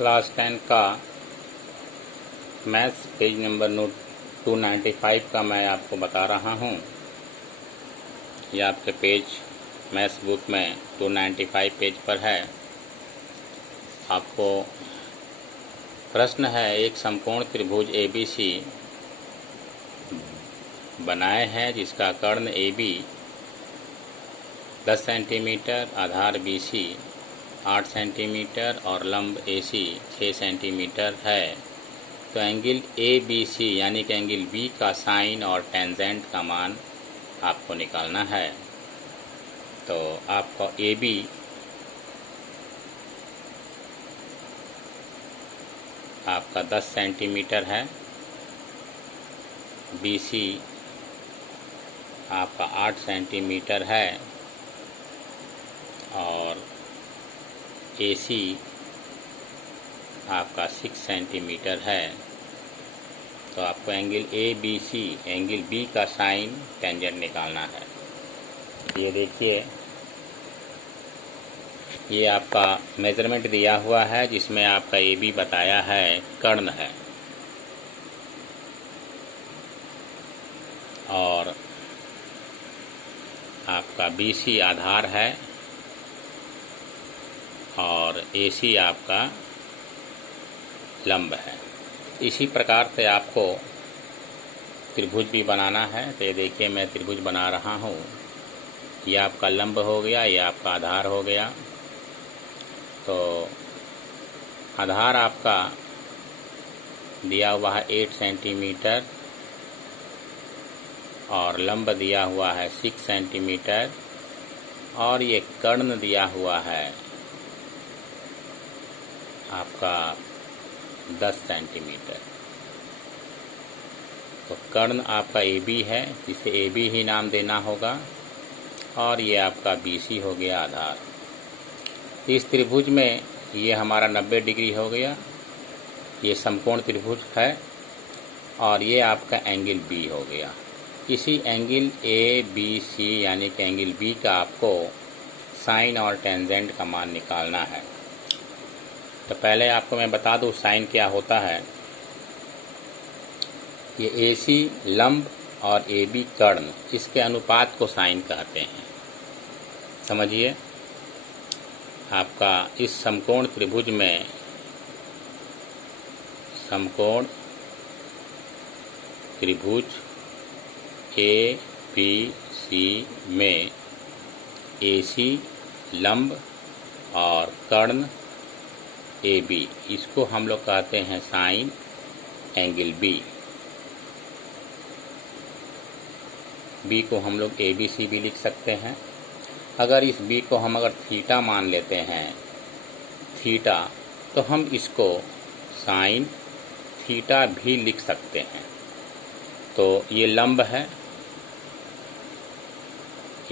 Class 10 का maths page number note 295 का मैं आपको बता रहा हूँ। यह आपके पेज मैथ्स बुक में 295 पेज पर है। आपको प्रश्न है, एक समकोण त्रिभुज ABC बनाए हैं जिसका कर्ण AB 10 सेंटीमीटर, आधार BC 8 सेंटीमीटर और लंब AC 6 सेंटीमीटर है। तो एंगल ABC यानी कि एंगल B का साइन और टेंजेंट का मान आपको निकालना है। तो आपको AB आपका 10 सेंटीमीटर है, BC आपका 8 सेंटीमीटर है और AC आपका 6 सेंटीमीटर है। तो आपको एंगल ABC एंगल B का साइन टेंजेंट निकालना है। ये देखिए, ये आपका मेजरमेंट दिया हुआ है जिसमें आपका AB बताया है कर्ण है और आपका BC आधार है और AC आपका लंब है। इसी प्रकार से आपको त्रिभुज भी बनाना है। तो ये देखिए, मैं त्रिभुज बना रहा हूँ। ये आपका लंब हो गया, ये आपका आधार हो गया। तो आधार आपका दिया हुआ है 8 सेंटीमीटर और लंब दिया हुआ है 6 सेंटीमीटर और ये कर्ण दिया हुआ है आपका 10 सेंटीमीटर। तो कर्ण आपका AB है जिसे AB ही नाम देना होगा और ये आपका BC हो गया आधार। इस त्रिभुज में ये हमारा 90 डिग्री हो गया। ये समकोण त्रिभुज है और ये आपका एंगल B हो गया। इसी एंगल ABC यानी कि एंगल B का आपको साइन और टेंजेंट का मान निकालना है। तो पहले आपको मैं बता दूं साइन क्या होता है। ये AC लंब और AB कर्ण, इसके अनुपात को साइन कहते हैं। समझिए, आपका इस समकोण त्रिभुज में समकोण त्रिभुज ABC में AC लंब और कर्ण AB, इसको हम लोग कहते हैं साइन एंगल B। B को हम लोग ABC भी लिख सकते हैं। अगर इस B को हम अगर थीटा मान लेते हैं थीटा, तो हम इसको साइन थीटा भी लिख सकते हैं। तो ये लंब है,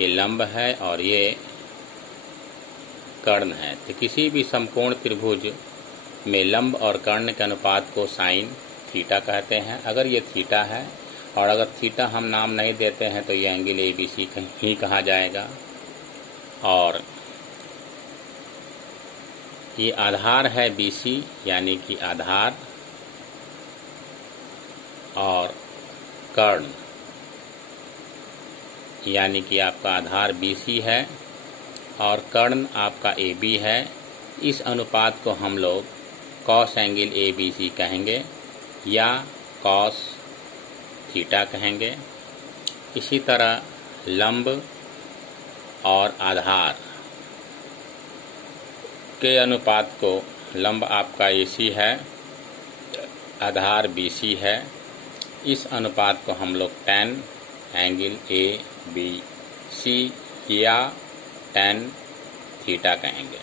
ये लंब है और ये कर्ण है। तो किसी भी समकोण त्रिभुज में लंब और कर्ण के अनुपात को साइन थीटा कहते हैं। अगर ये थीटा है और अगर थीटा हम नाम नहीं देते हैं तो ये एंगल ABC ही कहा जाएगा। और ये आधार है BC यानी कि आधार और कर्ण यानी कि आपका आधार BC है और कर्ण आपका AB है। इस अनुपात को हम लोग कॉस एंगल ABC कहेंगे या कॉस थीटा कहेंगे। इसी तरह लंब और आधार के अनुपात को, लंब आपका AC है, आधार BC है, इस अनुपात को हम लोग tan एंगल ABC या tan थीटा कहेंगे।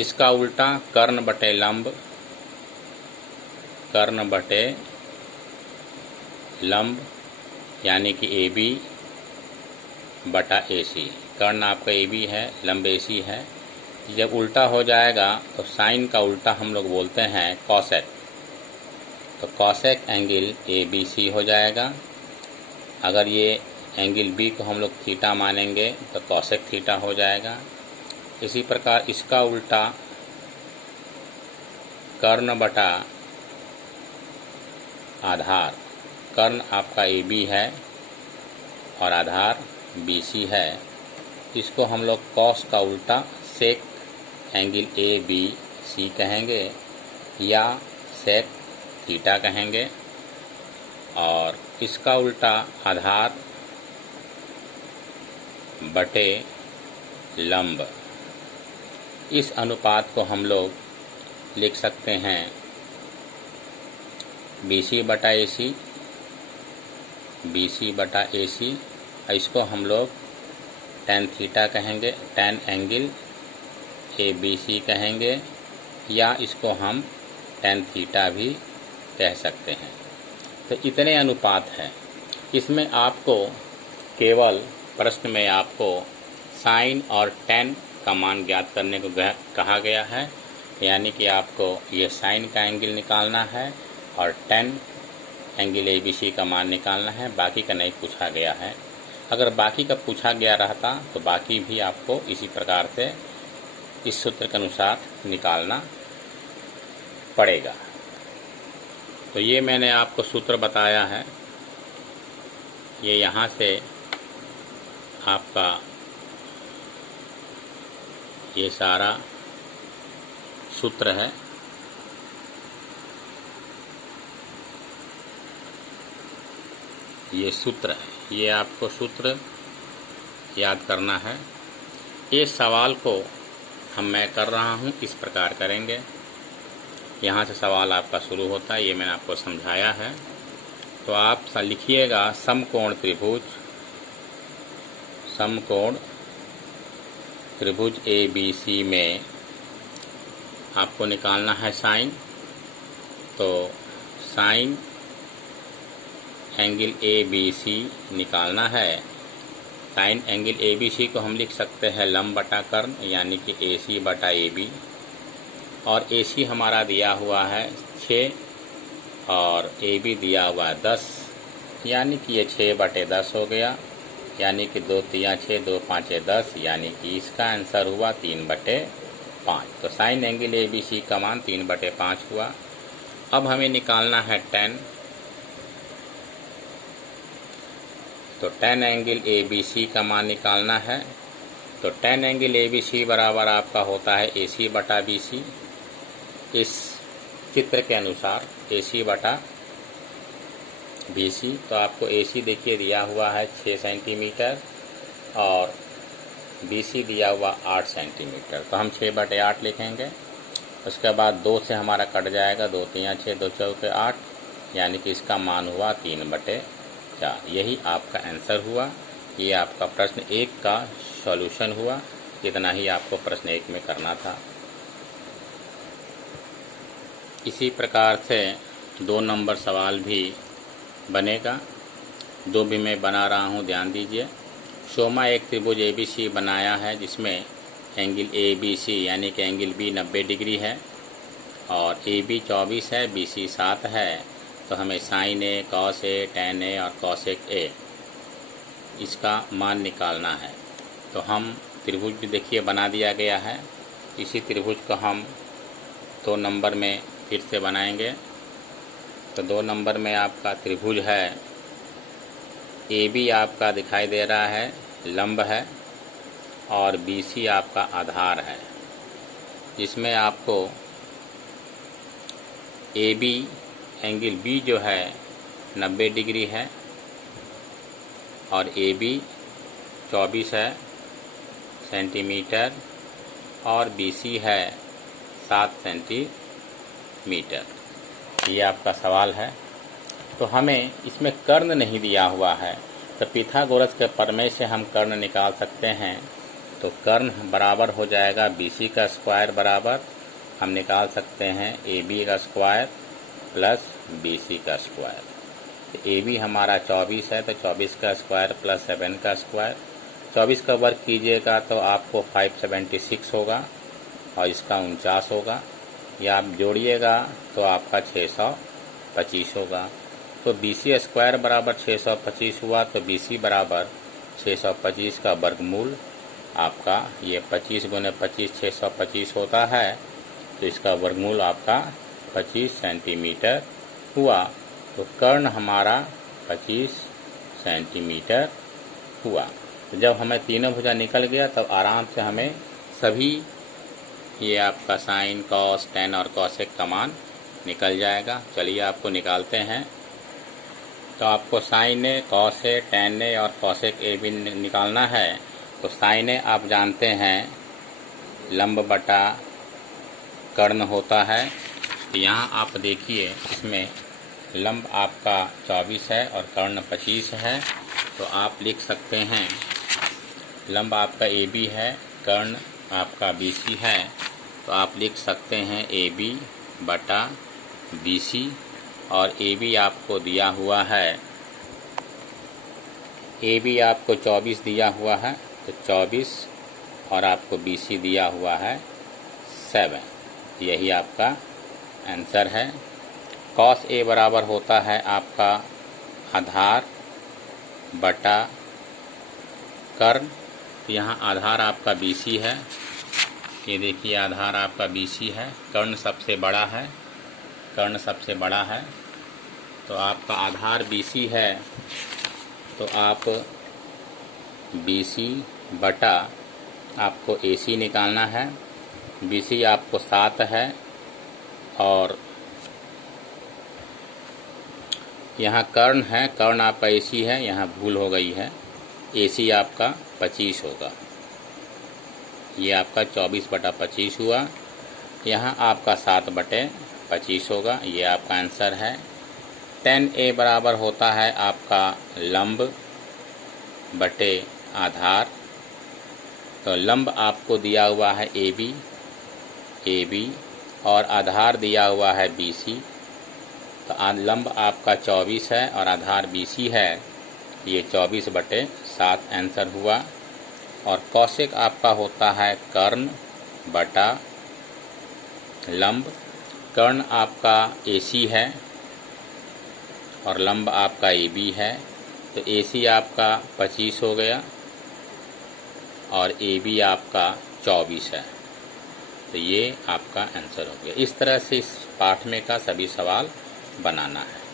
इसका उल्टा कर्ण बटे लंब, कर्ण बटे लंब यानी कि AB बटा AC। कर्ण आपका AB है, लंब AC है। जब उल्टा हो जाएगा तो साइन का उल्टा हम लोग बोलते हैं कॉसेक। तो कॉसेक एंगल ABC हो जाएगा। अगर ये एंगल B को हम लोग थीटा मानेंगे तो कॉसेक थीटा हो जाएगा। इसी प्रकार इसका उल्टा कर्ण बटा आधार। कर्ण आपका AB है और आधार BC है। इसको हम लोग कॉस का उल्टा सेक एंगल ABC कहेंगे या सेक थीटा कहेंगे, और इसका उल्टा आधार बटे लंब। इस अनुपात को हम लोग लिख सकते हैं BC बटा AC, BC बटा AC। इसको हम लोग tan थीटा कहेंगे, tan एंगल ABC कहेंगे, या इसको हम tan थीटा भी कह सकते हैं। तो इतने अनुपात हैं। इसमें आपको केवल प्रश्न में आपको साइन और tan का मान ज्ञात करने को कहा गया है, यानी कि आपको ये साइन का एंगल निकालना है और tan एंगल ABC का मान निकालना है। बाकी का नहीं पूछा गया है। अगर बाकी का पूछा गया रहता तो बाकी भी आपको इसी प्रकार से इस सूत्र के अनुसार निकालना पड़ेगा। तो ये मैंने आपको सूत्र बताया है। ये यहाँ से आपका ये सारा सूत्र है। ये सूत्र है, ये आपको सूत्र याद करना है। इस सवाल को मैं कर रहा हूँ, इस प्रकार करेंगे। यहाँ से सवाल आपका शुरू होता है, ये मैंने आपको समझाया है। तो आप लिखिएगा समकोण त्रिभुज ABC में आपको निकालना है साइन। तो साइन एंगल ABC निकालना है। साइन एंगल ABC को हम लिख सकते हैं लंब बटा कर्ण, यानी कि AC बटा AB। और AC हमारा दिया हुआ है 6 और AB दिया हुआ है 10, यानी कि ये 6 बटे 10 हो गया, यानी कि 2 3 6 2 5 10, यानी कि इसका आंसर हुआ 3 बटे 5। तो साइन एंगल ABC का मान 3 बटे 5 हुआ। अब हमें निकालना है tan। तो tan एंगल ABC का मान निकालना है। तो tan एंगल ABC बराबर आपका होता है AC बटा BC। इस चित्र के अनुसार AC बटा BC। तो आपको AC देखिए दिया हुआ है 6 सेंटीमीटर और BC दिया हुआ 8 सेंटीमीटर। तो हम 6 बटे 8 लिखेंगे। उसके बाद 2 से हमारा कट जाएगा, 2 3 6 2 4 8, यानी कि इसका मान हुआ 3 बटे 4। यही आपका आंसर हुआ। ये आपका प्रश्न 1 का सॉल्यूशन हुआ। इतना ही आपको प्रश्न 1 में करना था। इसी प्रकार से 2 नंबर सवाल भी बनेगा। 2 भी मैं बना रहा हूँ, ध्यान दीजिए। शोमा एक त्रिभुज ABC बनाया है जिसमें एंगल ABC यानी कि एंगल B 90 डिग्री है और AB 24 है, BC 7 है। तो हमें sine A, cos A, tan A और कॉसेक A इसका मान निकालना है। तो हम त्रिभुज भी देखिए बना दिया गया है। इसी त्रिभुज को हम 2 नंबर में फिर से बनाएंगे। तो 2 नंबर में आपका त्रिभुज है, AB आपका दिखाई दे रहा है लंब है और BC आपका आधार है, जिसमें आपको AB एंगल B जो है 90 डिग्री है और AB 24 है सेंटीमीटर और BC है 7 सेंटीमीटर। ये आपका सवाल है। तो हमें इसमें कर्ण नहीं दिया हुआ है, तो पिथागोरस के प्रमेय से हम कर्ण निकाल सकते हैं। तो कर्ण बराबर हो जाएगा BC का स्क्वायर बराबर हम निकाल सकते हैं AB का स्क्वायर प्लस BC का स्क्वायर। तो AB हमारा 24 है, तो 24 का स्क्वायर प्लस 7 का स्क्वायर। 24 का वर्ग कीजिएगा तो आपको 576 होगा और इसका 49 होगा, या आप जोड़िएगा तो आपका 625 होगा। तो BC स्क्वायर बराबर 625 हुआ। तो BC बराबर 625 का वर्गमूल आपका ये 25 गुने 25 625 होता है, तो इसका वर्गमूल आपका 25 सेंटीमीटर हुआ। तो कर्ण हमारा 25 सेंटीमीटर हुआ। तो जब हमें तीनों भुजा निकल गया तब आराम से हमें सभी ये आपका साइन, कॉस, टेन और कॉसेक का मान निकल जाएगा। चलिए आपको निकालते हैं। तो आपको sign A, cos A, ten ए और कॉसेक ए भी निकालना है। तो साइन ए आप जानते हैं लंब बटा कर्ण होता है। तो यहाँ आप देखिए इसमें लंब आपका 24 है और कर्ण 25 है। तो आप लिख सकते हैं लंब आपका ए बी है, कर्ण आपका बी सी है। तो आप लिख सकते हैं ए बी बटा बी सी, और ए बी आपको दिया हुआ है, ए बी आपको 24 दिया हुआ है, तो 24 और आपको बी सी दिया हुआ है 7। यही आपका आंसर है। कॉस ए बराबर होता है आपका आधार बटा कर्ण। यहाँ आधार आपका बी सी है, ये देखिए आधार आपका बी सी है, कर्ण सबसे बड़ा है, कर्ण सबसे बड़ा है। तो आपका आधार बी सी है, तो आप बी सी बटा आपको ए सी निकालना है। बी सी आपको 7 है और यहाँ कर्ण है, कर्ण आपका ए सी है, यहाँ भूल हो गई है, ए सी आपका 25 होगा। ये आपका 24 बटा 25 हुआ। यहाँ आपका 7 बटे 25 होगा। ये आपका आंसर है। 10A बराबर होता है आपका लंब बटे आधार। तो लंब आपको दिया हुआ है ए बी और आधार दिया हुआ है बी सी। तो लंब आपका 24 है और आधार बी सी है, ये 24 बटे 7 आंसर हुआ। और कौशिक आपका होता है कर्ण बटा लंब। कर्ण आपका ए सी है और लंब आपका ए बी है, तो ए सी आपका 25 हो गया और ए बी आपका 24 है। तो ये आपका आंसर हो गया। इस तरह से इस पाठ में का सभी सवाल बनाना है।